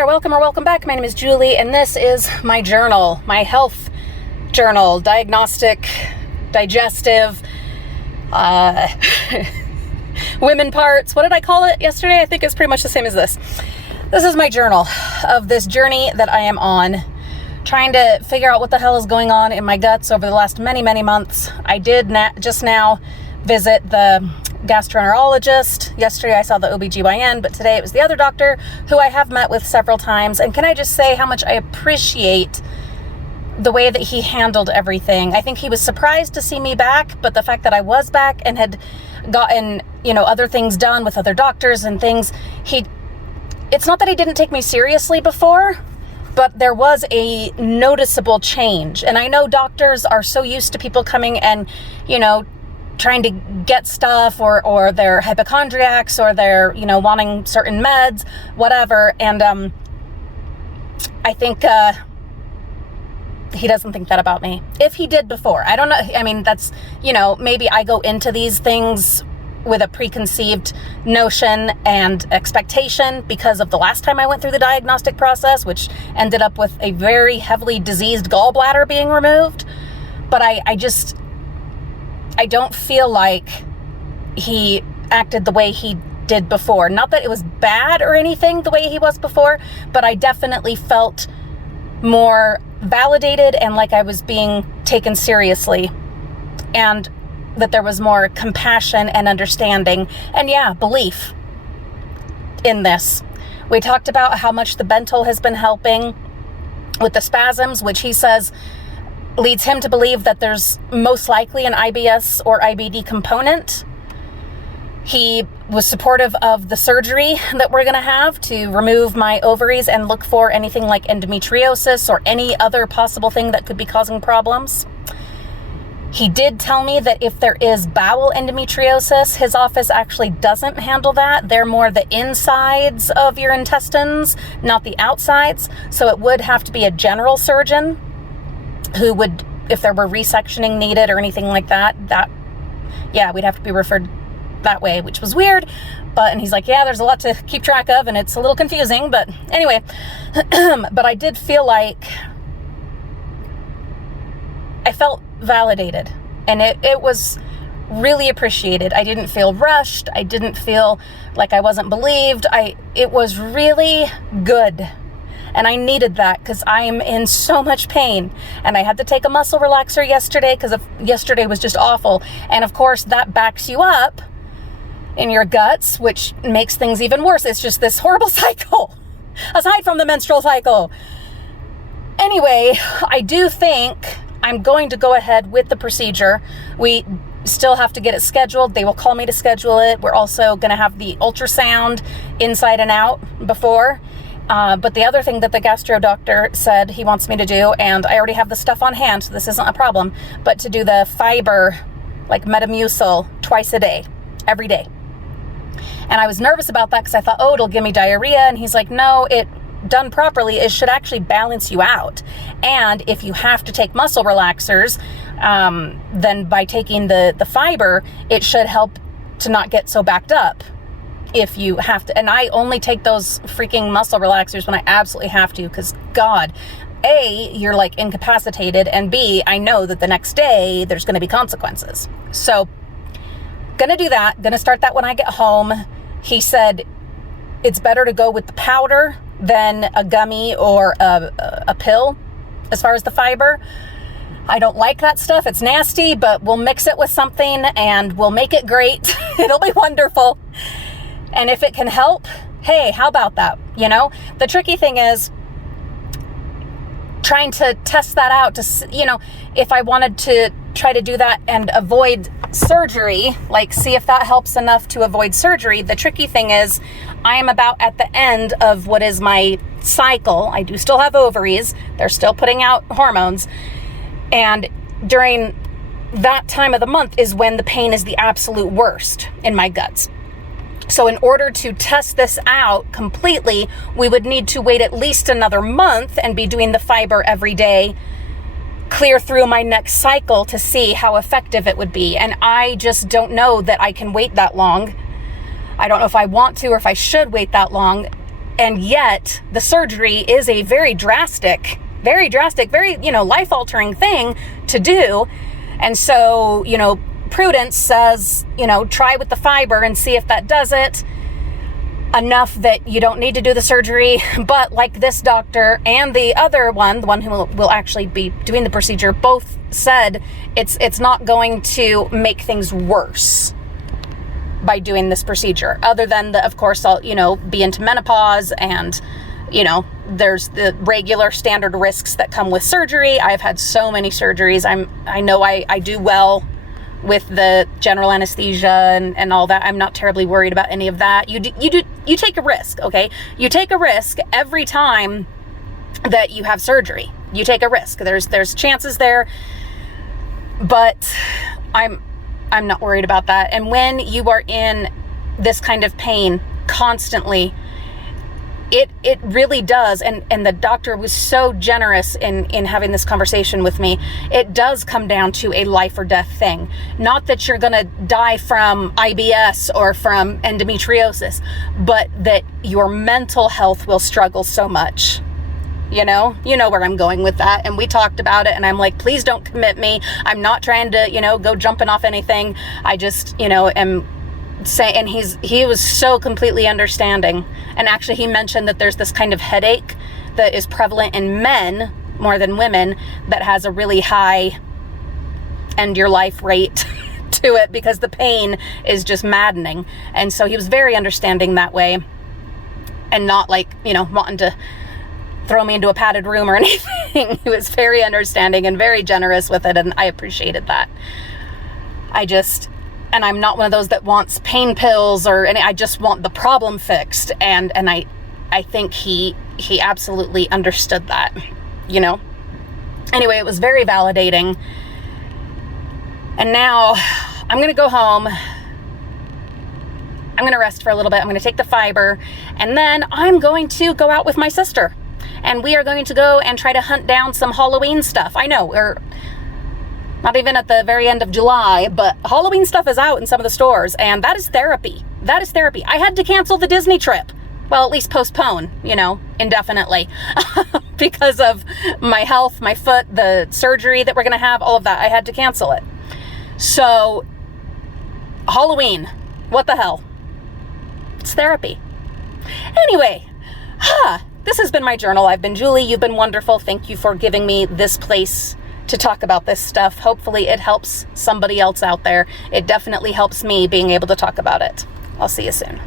there, welcome or welcome back. My name is Julie, and this is my journal, my health journal, diagnostic, digestive, women parts. What did I call it yesterday? I think it's pretty much the same as this. This is my journal of this journey that I am on, trying to figure out what the hell is going on in my guts over the last many months. I did just now visit the gastroenterologist. Yesterday I saw the OBGYN, but today it was the other doctor who I have met with several times. And can I just say how much I appreciate the way that he handled everything. I think he was surprised to see me back, but the fact that I was back and had gotten, other things done with other doctors and things, it's not that he didn't take me seriously before, but there was a noticeable change. And I know doctors are so used to people coming and, trying to get stuff, or they're hypochondriacs, or they're, wanting certain meds, whatever. And I think he doesn't think that about me. If he did before, I don't know. I mean, that's, maybe I go into these things with a preconceived notion and expectation because of the last time I went through the diagnostic process, which ended up with a very heavily diseased gallbladder being removed. But I don't feel like he acted the way he did before. Not that it was bad or anything the way he was before, but I definitely felt more validated and like I was being taken seriously, and that there was more compassion and understanding and belief in this. We talked about how much the Bentyl has been helping with the spasms, which he says leads him to believe that there's most likely an IBS or IBD component. He was supportive of the surgery that we're going to have to remove my ovaries and look for anything like endometriosis or any other possible thing that could be causing problems. He did tell me that if there is bowel endometriosis, his office actually doesn't handle that. They're more the insides of your intestines, not the outsides. So it would have to be a general surgeon who would, if there were resectioning needed or anything like that, we'd have to be referred that way, which was weird. And he's like, there's a lot to keep track of and it's a little confusing, but anyway. But I did feel like I felt validated, and it was really appreciated. I didn't feel rushed. I didn't feel like I wasn't believed. It was really good. And I needed that because I'm in so much pain. And I had to take a muscle relaxer yesterday because yesterday was just awful. And of course that backs you up in your guts, which makes things even worse. It's just this horrible cycle, aside from the menstrual cycle. Anyway, I do think I'm going to go ahead with the procedure. We still have to get it scheduled. They will call me to schedule it. We're also going to have the ultrasound inside and out before. But the other thing that the gastro doctor said he wants me to do, and I already have the stuff on hand, so this isn't a problem, but to do the fiber, like Metamucil, twice a day, every day. And I was nervous about that because I thought, it'll give me diarrhea. And he's like, no, it done properly, it should actually balance you out. And if you have to take muscle relaxers, then by taking the fiber, it should help to not get so backed up. If you have to, and I only take those freaking muscle relaxers when I absolutely have to, because God, A, you're like incapacitated, and B, I know that the next day there's going to be consequences. So gonna do that, gonna start that when I get home. He said it's better to go with the powder than a gummy or a pill as far as the fiber. I don't like that stuff, it's nasty, but we'll mix it with something and we'll make it great. It'll be wonderful. And if it can help, hey, how about that? The tricky thing is trying to test that out to, if I wanted to try to do that and avoid surgery, like see if that helps enough to avoid surgery. The tricky thing is I am about at the end of what is my cycle. I do still have ovaries. They're still putting out hormones. And during that time of the month is when the pain is the absolute worst in my guts. So in order to test this out completely, we would need to wait at least another month and be doing the fiber every day, clear through my next cycle to see how effective it would be. And I just don't know that I can wait that long. I don't know if I want to or if I should wait that long. And yet the surgery is a very drastic, very, life-altering thing to do. And so, prudence says, try with the fiber and see if that does it enough that you don't need to do the surgery. But like this doctor and the other one, the one who will actually be doing the procedure, both said it's not going to make things worse by doing this procedure, other than of course I'll be into menopause, and there's the regular standard risks that come with surgery. I've had so many surgeries. I know I do well with the general anesthesia and all that. I'm not terribly worried about any of that. You take a risk, okay? You take a risk every time that you have surgery. You take a risk. There's chances there, but I'm not worried about that. And when you are in this kind of pain constantly, it really does, and the doctor was so generous in having this conversation with me. It does come down to a life or death thing. Not that you're gonna die from IBS or from endometriosis, but that your mental health will struggle so much. You know where I'm going with that. And we talked about it, and I'm like, please don't commit me. I'm not trying to, go jumping off anything. I just, am saying, and he was so completely understanding. And actually he mentioned that there's this kind of headache that is prevalent in men more than women that has a really high end your life rate to it, because the pain is just maddening. And so he was very understanding that way, and not like, wanting to throw me into a padded room or anything. He was very understanding and very generous with it, and I appreciated that. And I'm not one of those that wants pain pills or any. I just want the problem fixed, and I think he absolutely understood that, Anyway, it was very validating. And now I'm going to go home. I'm going to rest for a little bit. I'm going to take the fiber, and then I'm going to go out with my sister, and we are going to go and try to hunt down some Halloween stuff. I know we're not even at the very end of July, but Halloween stuff is out in some of the stores, and that is therapy. That is therapy. I had to cancel the Disney trip. Well, at least postpone, indefinitely because of my health, my foot, the surgery that we're going to have, all of that. I had to cancel it. So Halloween, what the hell? It's therapy. Anyway, this has been my journal. I've been Julie. You've been wonderful. Thank you for giving me this place to talk about this stuff. Hopefully it helps somebody else out there. It definitely helps me being able to talk about it. I'll see you soon.